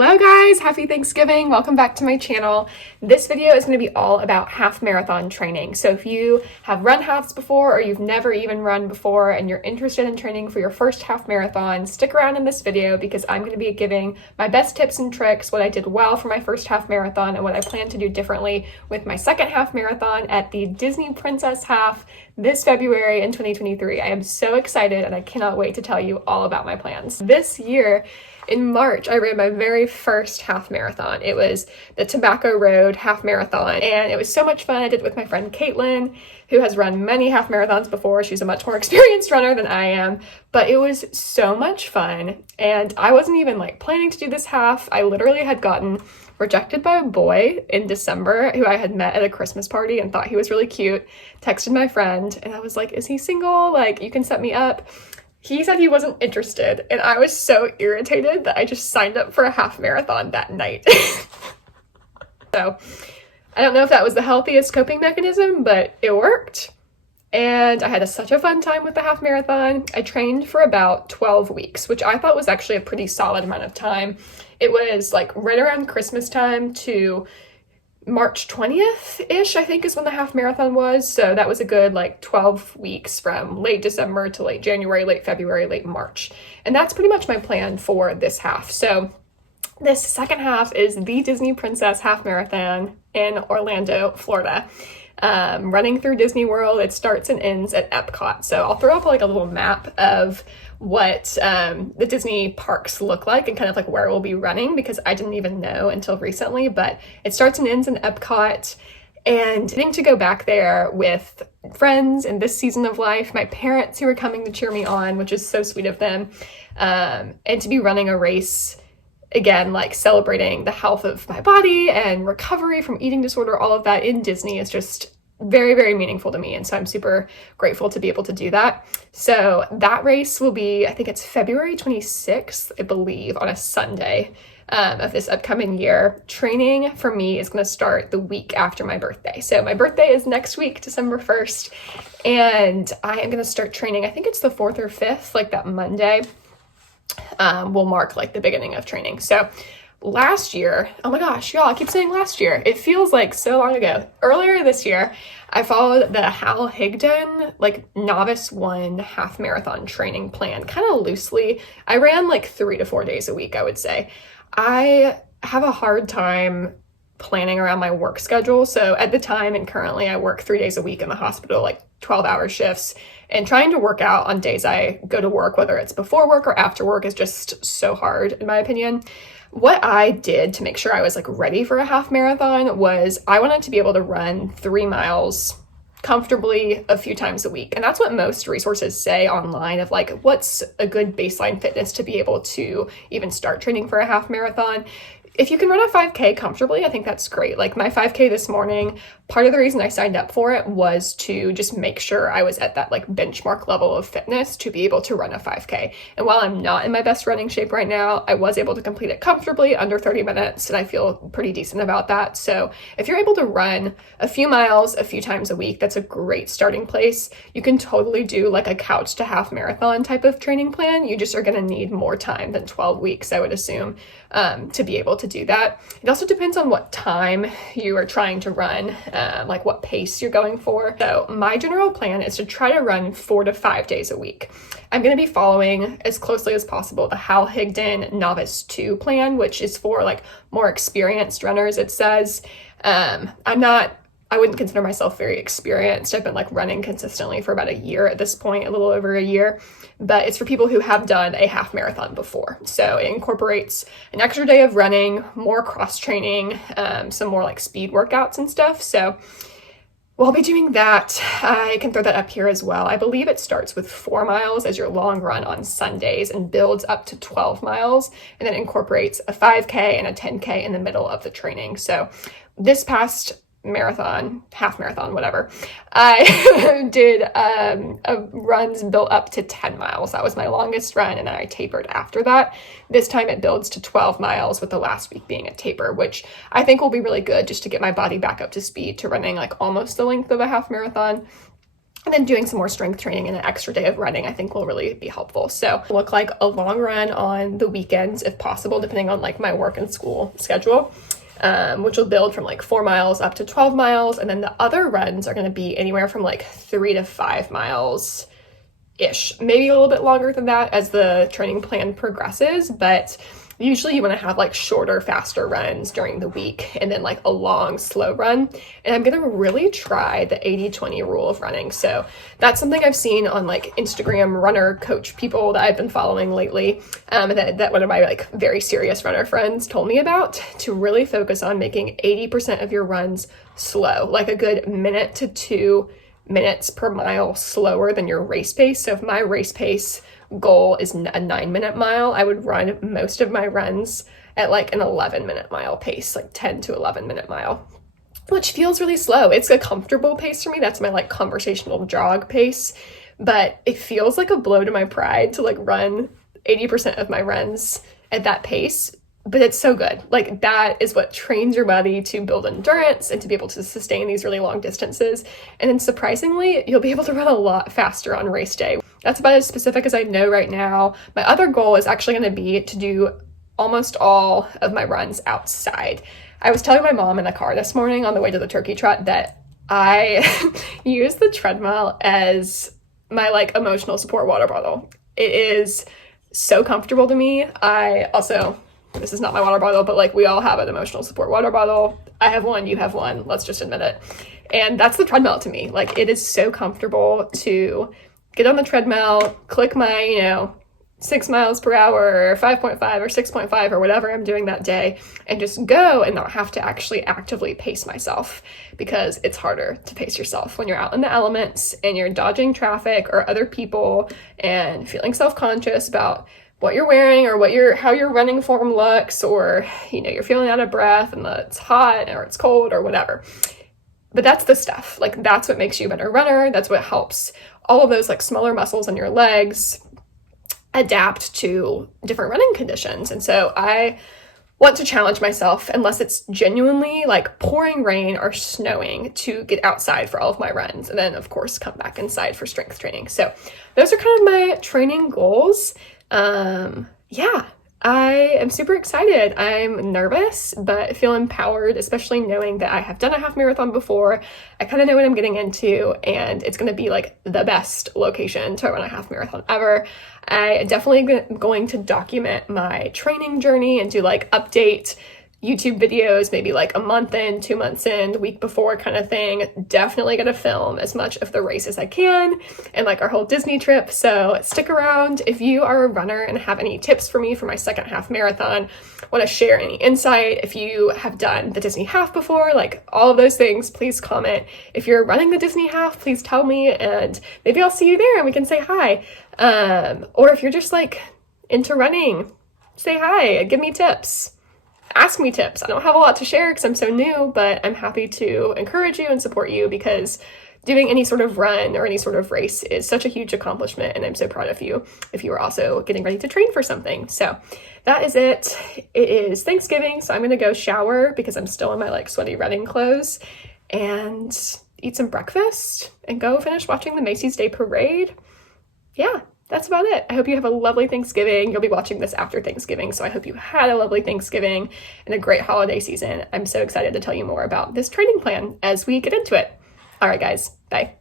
Hello guys, happy Thanksgiving. Welcome back to my channel. This video is going to be all about half marathon training. So if you have run halves before or you've never even run before and you're interested in training for your first half marathon, stick around in this video because I'm going to be giving my best tips and tricks, what I did well for my first half marathon and what I plan to do differently with my second half marathon at the Disney Princess Half this February in 2023. I am so excited and I cannot wait to tell you all about my plans. This year, in March, I ran my very first half marathon. It was the Tobacco Road half marathon, and it was so much fun. I did it with my friend Caitlin, who has run many half marathons before. She's a much more experienced runner than I am, but it was so much fun. And I wasn't even planning to do this half. I literally had gotten rejected by a boy in December who I had met at a Christmas party and thought he was really cute. Texted my friend, and I was like, is he single? You can set me up. He said he wasn't interested, and I was so irritated that I just signed up for a half marathon that night. So I don't know if that was the healthiest coping mechanism, but it worked. And I had such a fun time with the half marathon. I trained for about 12 weeks, which I thought was actually a pretty solid amount of time. It was right around Christmas time to March 20th-ish, I think, is when the half marathon was. So that was a good 12 weeks from late December to late January, late February, late March. And that's pretty much my plan for this half. So this second half is the Disney Princess Half Marathon in Orlando, Florida. Running through Disney World. It starts and ends at Epcot. So I'll throw up a little map of what the Disney parks look like and kind of where we'll be running, because I didn't even know until recently, but it starts and ends in Epcot. And getting to go back there with friends in this season of life, my parents who are coming to cheer me on, which is so sweet of them, and to be running a race again, celebrating the health of my body and recovery from eating disorder, all of that in Disney is just very, very meaningful to me. And so I'm super grateful to be able to do that. So that race will be, I think it's February 26th, I believe, on a Sunday of this upcoming year. Training for me is going to start the week after my birthday. So my birthday is next week, December 1st. And I am going to start training, I think it's the 4th or 5th, that Monday. Will mark the beginning of training. So last year, oh my gosh, y'all, I keep saying last year. It feels so long ago. Earlier this year, I followed the Hal Higdon, Novice 1 half marathon training plan, kind of loosely. I ran 3 to 4 days a week, I would say. I have a hard time planning around my work schedule. So at the time and currently I work 3 days a week in the hospital, 12-hour shifts, and trying to work out on days I go to work, whether it's before work or after work, is just so hard in my opinion. What I did to make sure I was ready for a half marathon was I wanted to be able to run 3 miles comfortably a few times a week. And that's what most resources say online of what's a good baseline fitness to be able to even start training for a half marathon. If you can run a 5K comfortably, I think that's great. My 5K this morning, part of the reason I signed up for it was to just make sure I was at that benchmark level of fitness to be able to run a 5K. And while I'm not in my best running shape right now, I was able to complete it comfortably under 30 minutes, and I feel pretty decent about that. So if you're able to run a few miles a few times a week, that's a great starting place. You can totally do a couch to half marathon type of training plan. You just are going to need more time than 12 weeks, I would assume, to be able to do that. It also depends on what time you are trying to run, what pace you're going for. So my general plan is to try to run 4 to 5 days a week. I'm going to be following as closely as possible the Hal Higdon Novice 2 plan, which is for more experienced runners, it says. I wouldn't consider myself very experienced. I've been running consistently for about a year at this point, a little over a year, but it's for people who have done a half marathon before. So it incorporates an extra day of running, more cross training, some more speed workouts and stuff. So we'll be doing that. I can throw that up here as well. I believe it starts with 4 miles as your long run on Sundays and builds up to 12 miles and then incorporates a 5K and a 10K in the middle of the training. So this past marathon, half marathon, whatever, I did runs built up to 10 miles. That was my longest run, and I tapered after that. This time it builds to 12 miles, with the last week being a taper, which I think will be really good just to get my body back up to speed to running almost the length of a half marathon. And then doing some more strength training and an extra day of running, I think will really be helpful. So look like a long run on the weekends, if possible, depending on like my work and school schedule, which will build from like 4 miles up to 12 miles. And then the other runs are going to be anywhere from like 3 to 5 miles ish, maybe a little bit longer than that as the training plan progresses. But usually you want to have like shorter, faster runs during the week and then like a long, slow run. And I'm going to really try the 80-20 rule of running. So that's something I've seen on like Instagram runner coach people that I've been following lately. And that one of my like very serious runner friends told me about, to really focus on making 80% of your runs slow, like a good minute to 2 minutes per mile slower than your race pace. So if my race pace goal is a 9-minute mile, I would run most of my runs at like an 11-minute mile pace, like 10 to 11-minute mile, which feels really slow. It's a comfortable pace for me. That's my like conversational jog pace, but it feels like a blow to my pride to like run 80% of my runs at that pace. But it's so good. Like that is what trains your body to build endurance and to be able to sustain these really long distances. And then surprisingly, you'll be able to run a lot faster on race day. That's about as specific as I know right now. My other goal is actually going to be to do almost all of my runs outside. I was telling my mom in the car this morning on the way to the turkey trot that I use the treadmill as my like emotional support water bottle. It is so comfortable to me. This is not my water bottle, but like we all have an emotional support water bottle. I have one, you have one, let's just admit it. And that's the treadmill to me. Like it is so comfortable to get on the treadmill, click my, 6 miles per hour or 5.5 or 6.5 or whatever I'm doing that day, and just go and not have to actually actively pace myself, because it's harder to pace yourself when you're out in the elements and you're dodging traffic or other people and feeling self-conscious about what you're wearing or how your running form looks, or you're feeling out of breath and it's hot or it's cold or whatever. But that's the stuff. Like that's what makes you a better runner. That's what helps all of those like smaller muscles in your legs adapt to different running conditions. And so I want to challenge myself, unless it's genuinely like pouring rain or snowing, to get outside for all of my runs, and then of course come back inside for strength training. So those are kind of my training goals. I am super excited. I'm nervous, but feel empowered, especially knowing that I have done a half marathon before. I kind of know what I'm getting into, and it's going to be like the best location to run a half marathon ever. I definitely going to document my training journey and do like update YouTube videos, maybe like a month in, 2 months in, the week before kind of thing. Definitely gonna film as much of the race as I can, and like our whole Disney trip. So stick around. If you are a runner and have any tips for me for my second half marathon, want to share any insight, if you have done the Disney half before, like all of those things, please comment. If you're running the Disney half, please tell me, and maybe I'll see you there and we can say hi. Or if you're just like into running, say hi, give me tips. Ask me tips. I don't have a lot to share because I'm so new, but I'm happy to encourage you and support you, because doing any sort of run or any sort of race is such a huge accomplishment, and I'm so proud of you if you are also getting ready to train for something. So that is it. It is Thanksgiving, so I'm going to go shower because I'm still in my like sweaty running clothes, and eat some breakfast and go finish watching the Macy's Day Parade. Yeah. That's about it. I hope you have a lovely Thanksgiving. You'll be watching this after Thanksgiving, so I hope you had a lovely Thanksgiving and a great holiday season. I'm so excited to tell you more about this training plan as we get into it. All right, guys. Bye.